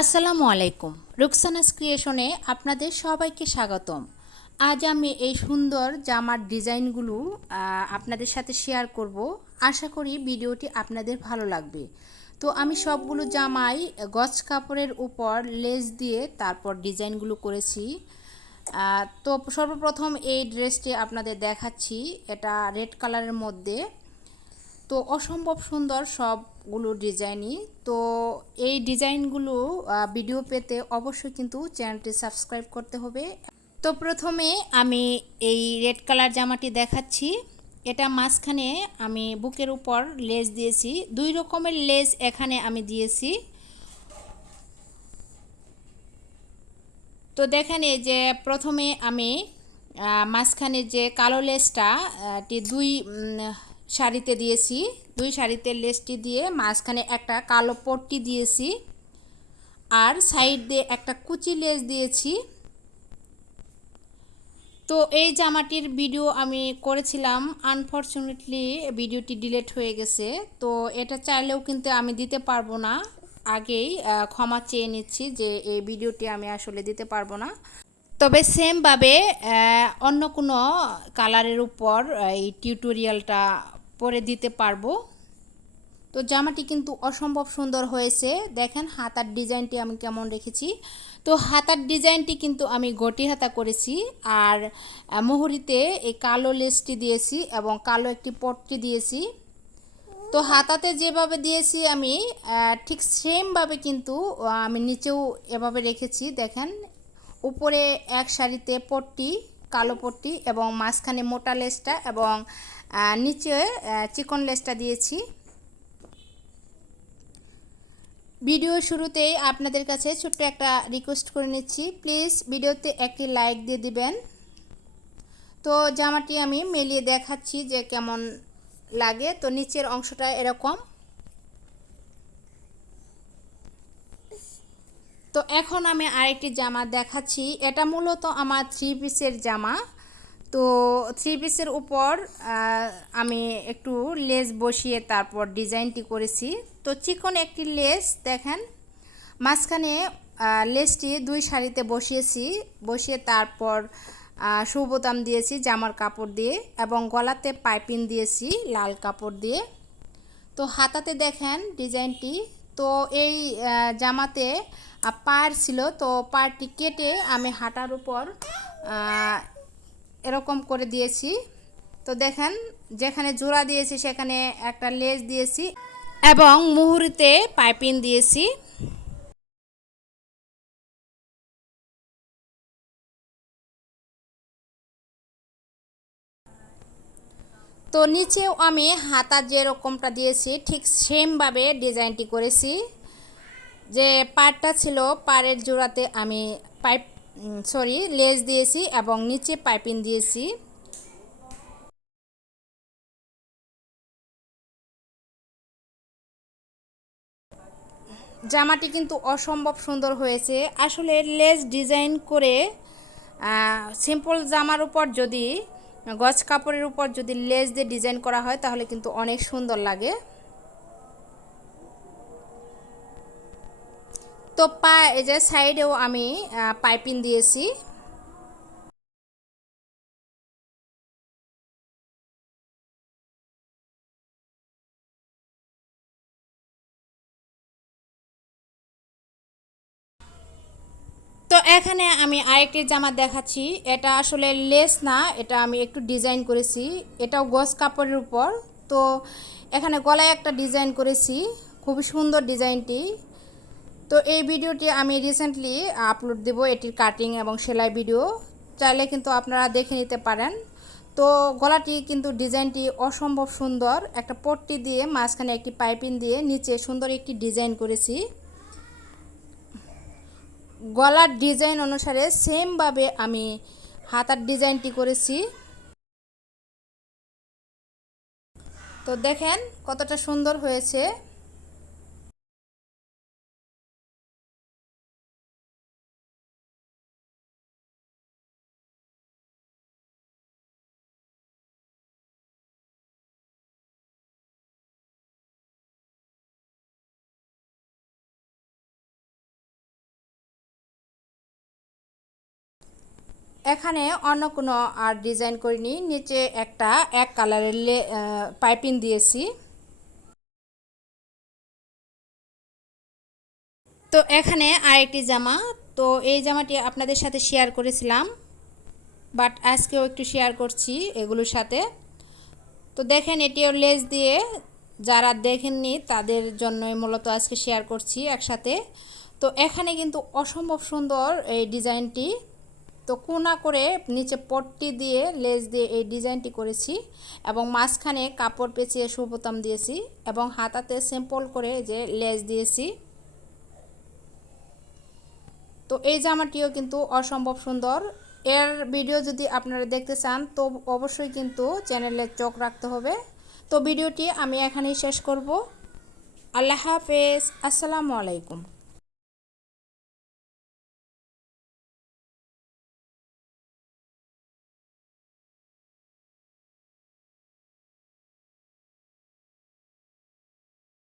আসসালামু আলাইকুম। রুকসানাস ক্রিয়েশনে আপনাদের সবাইকে স্বাগতম। আজ আমি এই সুন্দর জামার ডিজাইনগুলো আপনাদের সাথে শেয়ার করব। আশা করি ভিডিওটি আপনাদের ভালো লাগবে। তো আমি সবগুলো জামাই গছ কাপড়ের উপর লেস দিয়ে তারপর ডিজাইনগুলো করেছি। তো সর্বপ্রথম এই ড্রেসটি আপনাদের দেখাচ্ছি। এটা রেড কালারের মধ্যে। তো অসম্ভব সুন্দর সবগুলো ডিজাইনই। তো এই ডিজাইনগুলো ভিডিও পেতে অবশ্যই কিন্তু চ্যানেলটি সাবস্ক্রাইব করতে হবে। তো প্রথমে আমি এই রেড কালার জামাটি দেখাচ্ছি। এটা মাঝখানে আমি বুকের উপর লেস দিয়েছি। দুই রকমের লেস এখানে আমি দিয়েছি। তো দেখেন এই যে প্রথমে আমি মাঝখানে যে কালো লেসটা দুই শাড়িতে দিয়েছি, দুই শাড়িতে লেসটি দিয়ে মাঝখানে একটা কালো পট্টি দিয়েছি আর সাইড দিয়ে একটা কুচি লেস দিয়েছি। তো এই জামাটির ভিডিও আমি করেছিলাম। আনফর্চুনেটলি ভিডিওটি ডিলেট হয়ে গেছে। তো এটা চাইলেও কিন্তু আমি দিতে পারব না। আগেই ক্ষমা চেয়ে নিচ্ছি যে এই ভিডিওটি আমি আসলে দিতে পারব না। তবে সেমভাবে অন্য কোনো কালারের উপর এই টিউটোরিয়ালটা পরে দিতে পারব। তো জামাটি কিন্তু অসম্ভব সুন্দর হয়েছে। দেখেন, হাতার ডিজাইনটি আমি কেমন রেখেছি। তো হাতার ডিজাইনটি কিন্তু আমি গটি হাতা করেছি আর মোহরিতে এই কালো লেসটি দিয়েছি এবং কালো একটি পটটি দিয়েছি। তো হাতাতে যেভাবে দিয়েছি আমি ঠিক সেমভাবে কিন্তু আমি নিচেও এভাবে রেখেছি। দেখেন উপরে এক শাড়িতে পট্টি, কালো পট্টি এবং মাঝখানে মোটা লেসটা এবং নিচে চিকন লেসটা দিয়েছি। ভিডিও শুরুতেই আপনাদের কাছে ছোট্ট একটা রিকোয়েস্ট করে নিচ্ছি। প্লিজ ভিডিওতে একটি লাইক দিয়ে দিবেন। তো জামাটি আমি মেলিয়ে দেখাচ্ছি যে কেমন লাগে। তো নিচের অংশটা এরকম। তো এখন আমি আরেকটি জামা দেখাচ্ছি। এটা মূলত আমার থ্রি পিসের জামা। তো থ্রি পিসের উপর আমি একটু লেস বসিয়ে তারপর ডিজাইনটি করেছি। তো চিকন একটি লেস দেখেন। মাঝখানে লেসটি দুই শাড়িতে বসিয়েছি। বসিয়ে তারপর সুবোতাম দিয়েছি জামার কাপড় দিয়ে এবং গলাতে পাইপিং দিয়েছি লাল কাপড় দিয়ে। তো হাতাতে দেখেন ডিজাইনটি তো এই জামাতে পার ছিল। তো পাড়টি কেটে আমি হাঁটার উপর এরকম করে দিয়েছি। তো দেখেন, যেখানে জোড়া দিয়েছি, সেখানে একটা লেজ দিয়েছি এবং মুহুরিতে পাইপিং দিয়েছি। তো নিচেও আমি হাতা যেরকমটা দিয়েছি, ঠিক সেমভাবে ডিজাইনটি করেছি। যে পাড়টা ছিল, পাড়ের জোড়াতে আমি পাইপ সরি লেস দিয়েছি এবং নিচে পাইপিং দিয়েছি। জামাটি কিন্তু অসম্ভব সুন্দর হয়েছে। আসলে লেস ডিজাইন করে সিম্পল জামার উপর যদি গজ কাপড়ের উপর যদি লেস দিয়ে ডিজাইন করা হয়, তাহলে কিন্তু অনেক সুন্দর লাগে। তো পা, এই যে সাইডেও আমি পাইপিং দিয়েছি। তো এখানে আমি আরেকটি জামা দেখাচ্ছি। এটা আসলে লেস না, এটা আমি একটু ডিজাইন করেছি। এটাও গস কাপড়ের উপর। তো এখানে গলায় একটা ডিজাইন করেছি, খুবই সুন্দর ডিজাইনটি। তো এই ভিডিওটি আমি রিসেন্টলি আপলোড দেব, এটির কাটিং এবং সেলাই ভিডিও চাইলে কিন্তু আপনারা দেখে নিতে পারেন। তো গলাটি কিন্তু ডিজাইনটি অসম্ভব সুন্দর। একটা পট্টি দিয়ে মাঝখানে একটি পাইপিং দিয়ে নিচে সুন্দর একটি ডিজাইন করেছি। গলার ডিজাইন অনুসারে সেমভাবে আমি হাতার ডিজাইনটি করেছি। তো দেখেন কতটা সুন্দর হয়েছে। এখানে অন্য কোনো আর ডিজাইন করিনি, নিচে একটা এক কালারের পাইপিং দিয়েছি। তো এখানে আরেকটি জামা, তো এই জামাটি আপনাদের সাথে শেয়ার করেছিলাম বাট আজকেও একটু শেয়ার করছি এগুলোর সাথে। তো দেখেন এটিও লেস দিয়ে, যারা দেখেননি তাদের জন্যই মূলত আজকে শেয়ার করছি একসাথে। তো এখানে কিন্তু অসম্ভব সুন্দর এই ডিজাইনটি তো কোনা করে নিচে পট্টি দিয়ে লেজ দিয়ে এই ডিজাইনটি করেছি এবং মাঝখানে কাপড় পেঁচিয়ে সুবোতাম দিয়েছি এবং হাতাতে সিম্পল করে যে লেজ দিয়েছি। তো এই জামাটিও কিন্তু অসম্ভব সুন্দর। এর ভিডিও যদি আপনারা দেখতে চান, তো অবশ্যই কিন্তু চ্যানেলে চোখ রাখতে হবে। তো ভিডিওটি আমি এখানেই শেষ করব। আল্লাহ হাফেজ। আসসালামু আলাইকুম।